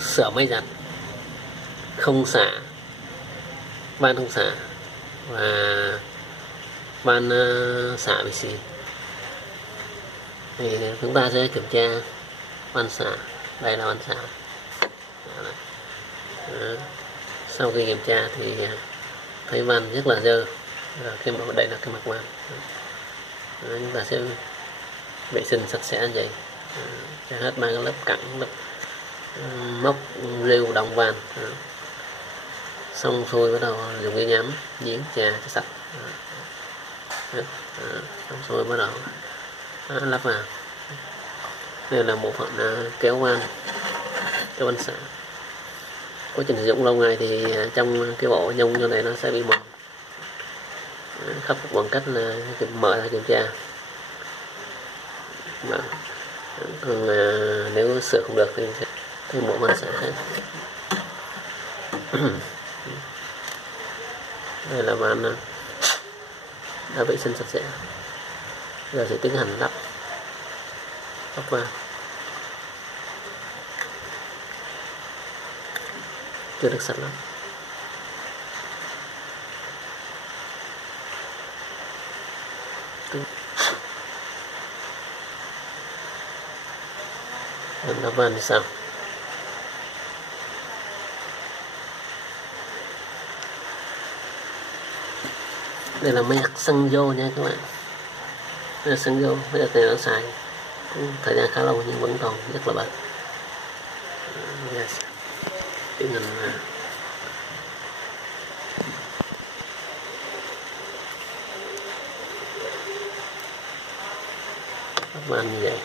sửa máy giặt, không xả, van không xả và van xả bị xì. Thì chúng ta sẽ kiểm tra van xả. Đây là van xả. Đó. Sau khi kiểm tra thì thấy van rất là dơ. Đây là cái mặt van. Đó, chúng ta sẽ vệ sinh sạch sẽ như vậy, cho hết ba cái lớp cặn, lớp móc rêu đọng van. Xong xuôi bắt đầu dùng cái nhám giếng chà cho sạch. Xong xuôi bắt đầu lắp vào. Đây là bộ phận kéo van xả. Quá trình sử dụng lâu ngày thì trong cái bộ nhông như này nó sẽ bị mòn. Khắc phục bằng cách là mở ra kiểm tra. Còn nếu sửa không được thì sẽ thêm bộ van xả khác. Đây là van đã vệ sinh sạch sẽ. Giờ sẽ tiến hành lắp vào. Chưa được sạch lắm. Lắp van thì sao? Đây là máy giặt xăng vô nha các bạn. Đây là xăng vô, máy giặt này nó xài cũng thời gian khá lâu nhưng vẫn còn rất là bền. Yes. Tiến hành lắp van như vậy.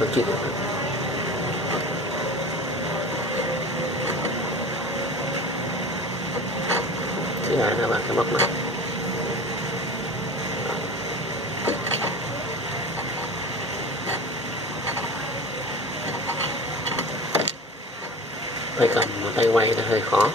Tổ chức thứ hai là bạn cái móc này. Tay cầm và tay quay là hơi khó.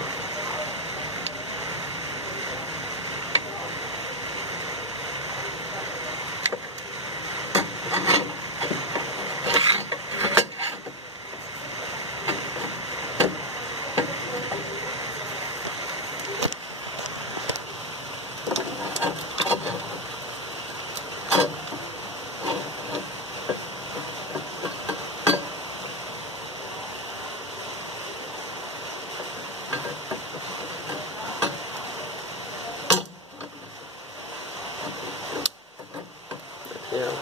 Yeah.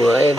vừa êm.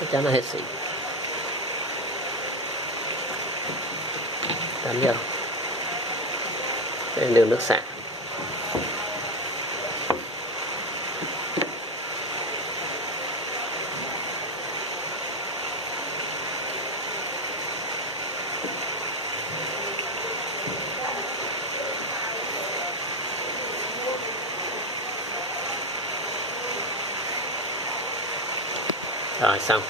Chắc chắn là hết xịn. Tán chưa? Đây là đường nước xả. Rồi xong.